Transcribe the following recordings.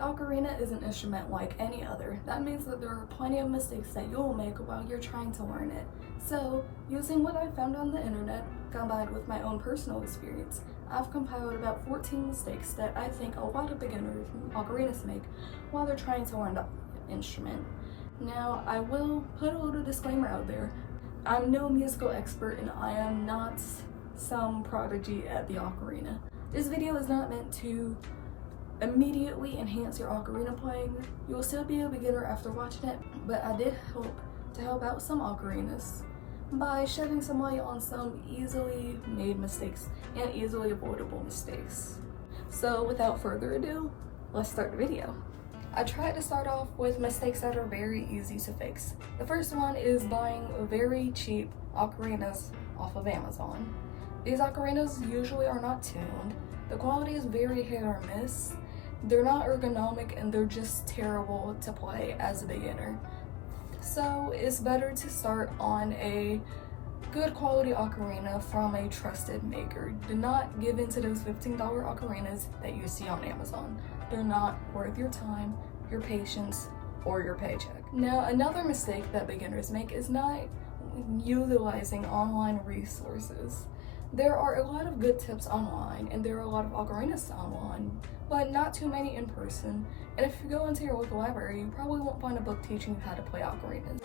Ocarina is an instrument like any other. That means that there are plenty of mistakes that you'll make while you're trying to learn it. So, using what I found on the internet, combined with my own personal experience, I've compiled about 14 mistakes that I think a lot of beginners and ocarinas make while they're trying to learn the instrument. Now, I will put a little disclaimer out there. I'm no musical expert and I am not some prodigy at the ocarina. This video is not meant to immediately enhance your ocarina playing. You will still be a beginner after watching it, but I did hope to help out some ocarinas by shedding some light on some easily made mistakes and easily avoidable mistakes. So without further ado, let's start the video. I tried to start off with mistakes that are very easy to fix. The first one is buying very cheap ocarinas off of Amazon. These ocarinas usually are not tuned. The quality is very hit or miss. They're not ergonomic and they're just terrible to play as a beginner. So it's better to start on a good quality ocarina from a trusted maker. Do not give in to those $15 ocarinas that you see on Amazon. They're not worth your time, your patience, or your paycheck. Now, another mistake that beginners make is not utilizing online resources. There are a lot of good tips online and there are a lot of ocarinas online, but not too many in person. And if you go into your local library, you probably won't find a book teaching you how to play ocarinas.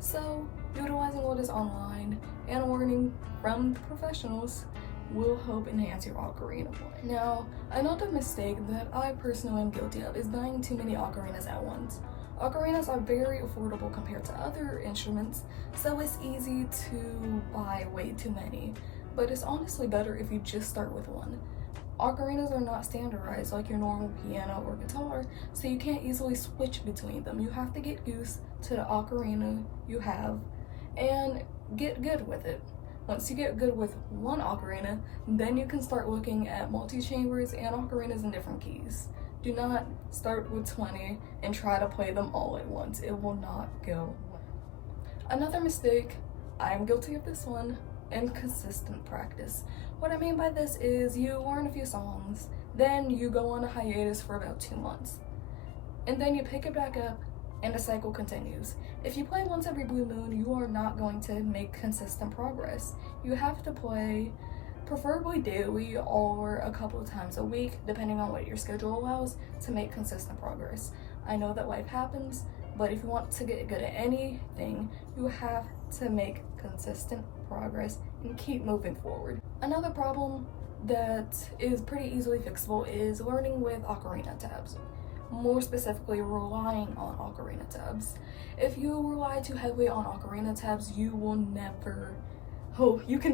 So, utilizing what is online and learning from the professionals will help enhance your ocarina playing. Now, another mistake that I personally am guilty of is buying too many ocarinas at once. Ocarinas are very affordable compared to other instruments, so it's easy to buy way too many, but it's honestly better if you just start with one. Ocarinas are not standardized like your normal piano or guitar, so you can't easily switch between them. You have to get used to the ocarina you have and get good with it. Once you get good with one ocarina, then you can start looking at multi-chambers and ocarinas in different keys. Do not start with 20 and try to play them all at once. It will not go well. Another mistake, I am guilty of this one, inconsistent practice. What I mean by this is you learn a few songs, then you go on a hiatus for about 2 months, and then you pick it back up and the cycle continues. If you play once every blue moon, you are not going to make consistent progress. You have to play preferably daily or a couple of times a week, depending on what your schedule allows, to make consistent progress. I know that life happens, but if you want to get good at anything, you have to make consistent progress and keep moving forward. Another problem that is pretty easily fixable is learning with ocarina tabs. More specifically, relying on ocarina tabs. If you rely too heavily on ocarina tabs, you can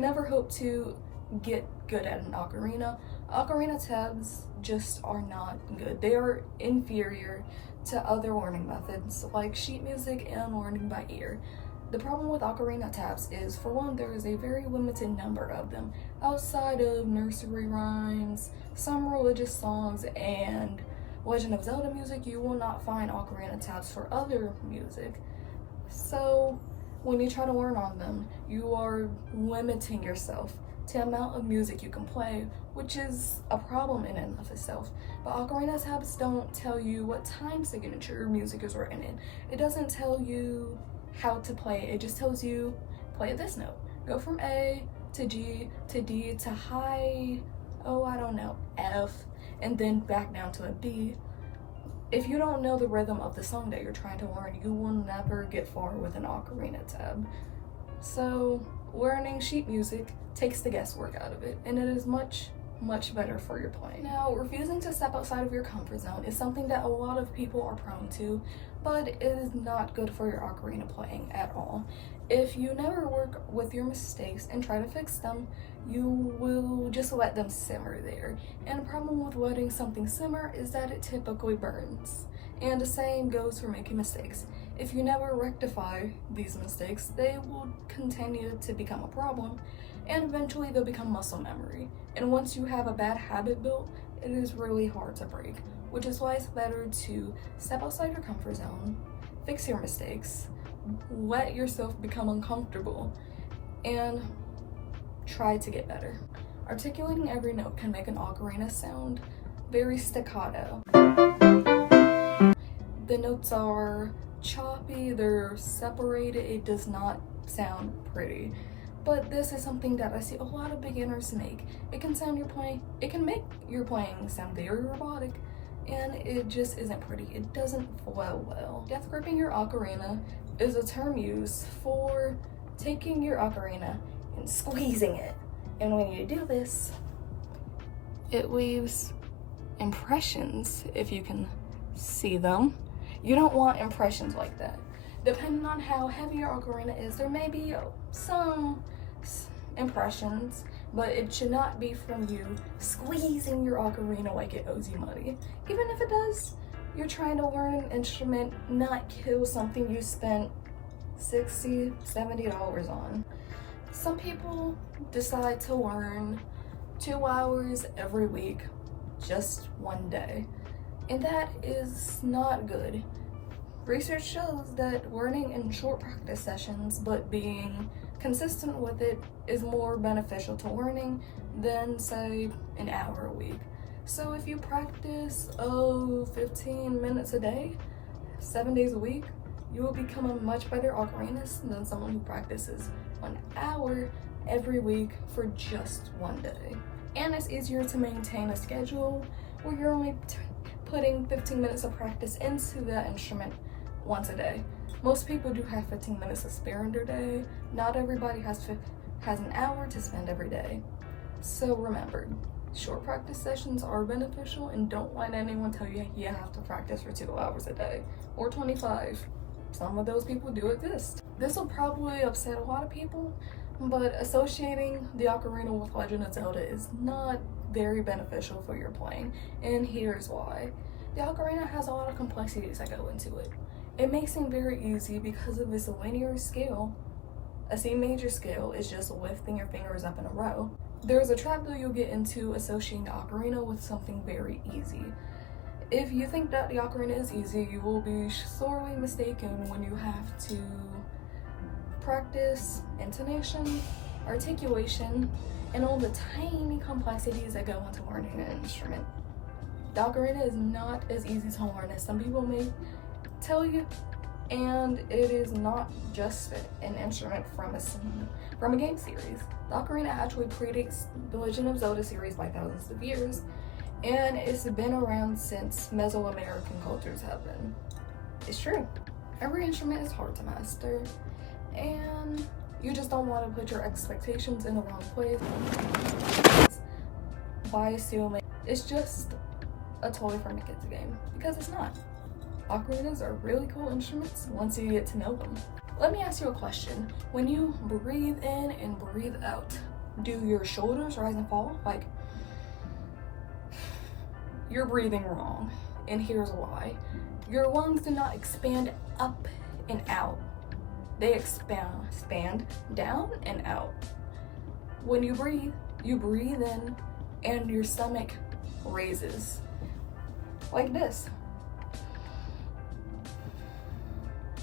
never hope to get good at an ocarina. Ocarina tabs just are not good. They are inferior to other learning methods like sheet music and learning by ear. The problem with ocarina tabs is, for one, there is a very limited number of them. Outside of nursery rhymes, some religious songs, and Legend of Zelda music, you will not find ocarina tabs for other music. So when you try to learn on them, you are limiting yourself to the amount of music you can play, which is a problem in and of itself. But ocarina tabs don't tell you what time signature music is written in. It doesn't tell you how to play it. It just tells you, play this note. Go from A to G to D to high, F, and then back down to a B. If you don't know the rhythm of the song that you're trying to learn, you will never get far with an ocarina tab. So learning sheet music takes the guesswork out of it, and it is much better for your playing. Now, refusing to step outside of your comfort zone is something that a lot of people are prone to, but it is not good for your ocarina playing at all. If you never work with your mistakes and try to fix them, you will just let them simmer there. And the problem with letting something simmer is that it typically burns. And the same goes for making mistakes. If you never rectify these mistakes, they will continue to become a problem, and eventually they'll become muscle memory. And once you have a bad habit built, it is really hard to break, which is why it's better to step outside your comfort zone, fix your mistakes, let yourself become uncomfortable, and try to get better. Articulating every note can make an ocarina sound very staccato. The notes are choppy, they're separated, it does not sound pretty. But this is something that I see a lot of beginners make. It can make your playing sound very robotic, and it just isn't pretty. It doesn't flow well. Death gripping your ocarina is a term used for taking your ocarina and squeezing it. And when you do this, it leaves impressions, if you can see them. You don't want impressions like that. Depending on how heavy your ocarina is, there may be some impressions, but it should not be from you squeezing your ocarina like it owes you money. Even if it does, you're trying to learn an instrument, not kill something you spent $60, $70 on. Some people decide to learn 2 hours every week, just one day, and that is not good. Research shows that learning in short practice sessions but being consistent with it is more beneficial to learning than, say, an hour a week. So if you practice 15 minutes a day, 7 days a week, you will become a much better ocarinist than someone who practices 1 hour every week for just one day. And it's easier to maintain a schedule where you're only putting 15 minutes of practice into that instrument once a day. Most people do have 15 minutes to spare in their day. Not everybody has an hour to spend every day. So remember, short practice sessions are beneficial, and don't let anyone tell you you have to practice for 2 hours a day or 25. Some of those people do exist. This will probably upset a lot of people, but associating the ocarina with Legend of Zelda is not very beneficial for your playing, and here's why. The ocarina has a lot of complexities that go into it. It may seem very easy because of its linear scale. A C major scale is just lifting your fingers up in a row. There's a trap that you'll get into associating the ocarina with something very easy. If you think that the ocarina is easy, you will be sorely mistaken when you have to practice intonation, articulation, and all the tiny complexities that go into learning an instrument. The ocarina is not as easy to learn as some people may tell you, and it is not just an instrument from a game series. The ocarina actually predates the Legend of Zelda series by thousands of years, and it's been around since Mesoamerican cultures have been. It's true. Every instrument is hard to master, and you just don't want to put your expectations in the wrong place by assuming it's just a toy for a kid's game, because it's not. Ocarinas are really cool instruments once you get to know them. Let me ask you a question. When you breathe in and breathe out, do your shoulders rise and fall? Like, you're breathing wrong, and here's why. Your lungs do not expand up and out. They expand down and out. When you breathe in and your stomach raises. Like this.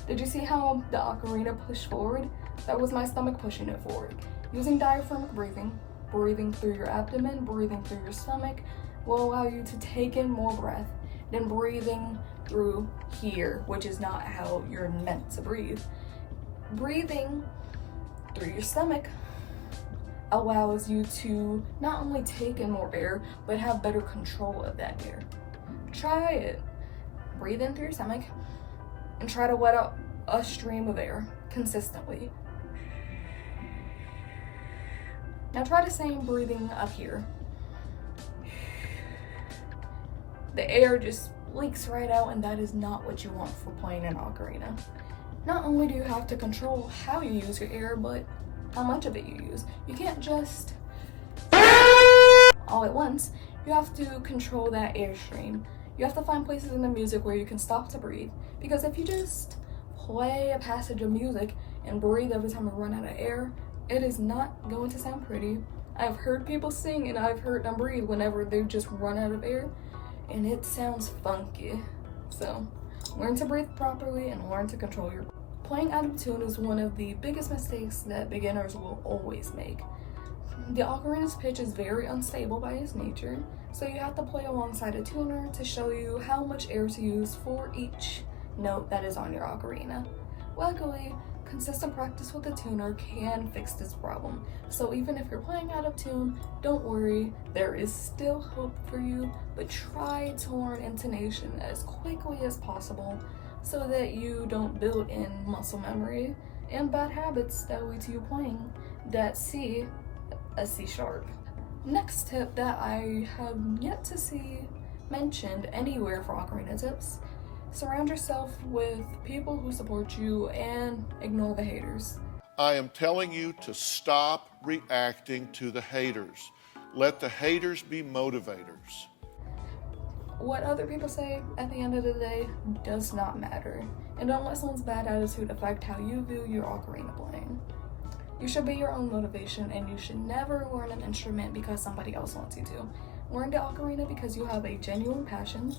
Did you see how the ocarina pushed forward? That was my stomach pushing it forward. Using diaphragmatic breathing through your abdomen, breathing through your stomach, will allow you to take in more breath than breathing through here, which is not how you're meant to breathe. Breathing through your stomach allows you to not only take in more air, but have better control of that air. Try it. Breathe in through your stomach and try to let out a stream of air consistently. Now try the same breathing up here. The air just leaks right out, and that is not what you want for playing an ocarina. Not only do you have to control how you use your air, but how much of it you use. You can't just all at once. You have to control that airstream. You have to find places in the music where you can stop to breathe, because if you just play a passage of music and breathe every time you run out of air, it is not going to sound pretty. I've heard people sing and I've heard them breathe whenever they just run out of air, and it sounds funky. So learn to breathe properly and learn to control your playing out of tune is one of the biggest mistakes that beginners will always make. The ocarina's pitch is very unstable by its nature, so you have to play alongside a tuner to show you how much air to use for each note that is on your ocarina. Luckily, consistent practice with the tuner can fix this problem, so even if you're playing out of tune, don't worry, there is still hope for you, but try to learn intonation as quickly as possible so that you don't build in muscle memory and bad habits that lead to you playing that C as C sharp. Next tip that I have yet to see mentioned anywhere for ocarina tips: surround yourself with people who support you and ignore the haters. I am telling you to stop reacting to the haters. Let the haters be motivators. What other people say at the end of the day does not matter, and don't let someone's bad attitude affect how you view your ocarina playing. You should be your own motivation, and you should never learn an instrument because somebody else wants you to. Learn the ocarina because you have a genuine passion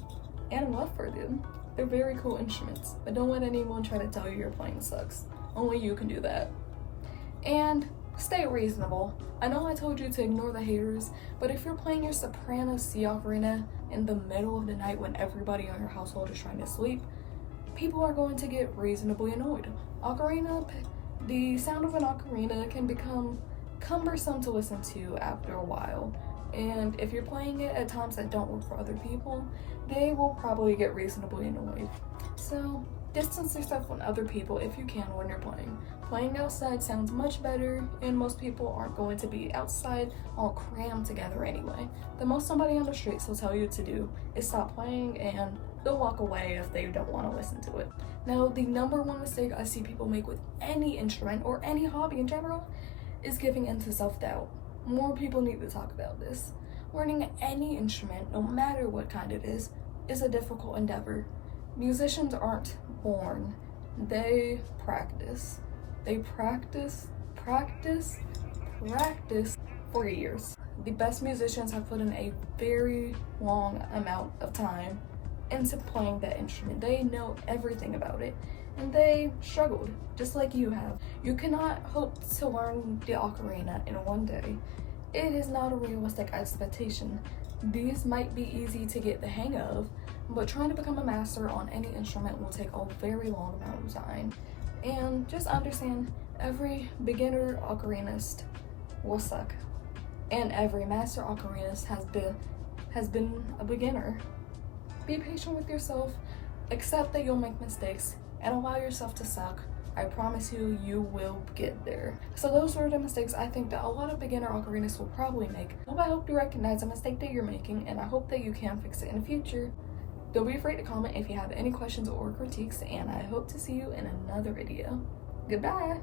and love for them. They're very cool instruments, but don't let anyone try to tell you your playing sucks. Only you can do that. And stay reasonable. I know I told you to ignore the haters, but if you're playing your soprano C ocarina in the middle of the night when everybody in your household is trying to sleep, people are going to get reasonably annoyed. The sound of an ocarina can become cumbersome to listen to after a while, and if you're playing it at times that don't work for other people, they will probably get reasonably annoyed. So distance yourself from other people if you can when you're playing. Playing outside sounds much better, and most people aren't going to be outside all crammed together anyway. The most somebody on the streets will tell you to do is stop playing, and they'll walk away if they don't want to listen to it. Now, the number one mistake I see people make with any instrument or any hobby in general is giving in to self-doubt. More people need to talk about this. Learning any instrument, no matter what kind it is a difficult endeavor. Musicians aren't born, they practice. They practice for years. The best musicians have put in a very long amount of time into playing that instrument. They know everything about it, and they struggled, just like you have. You cannot hope to learn the ocarina in one day. It is not a realistic expectation. These might be easy to get the hang of, but trying to become a master on any instrument will take a very long amount of time. And just understand, every beginner ocarinist will suck, and every master ocarinist has been a beginner. Be patient with yourself, accept that you'll make mistakes, and allow yourself to suck. I promise you, you will get there. So those were the mistakes I think that a lot of beginner ocarinists will probably make. I hope you recognize a mistake that you're making, and I hope that you can fix it in the future. Don't be afraid to comment if you have any questions or critiques, and I hope to see you in another video. Goodbye!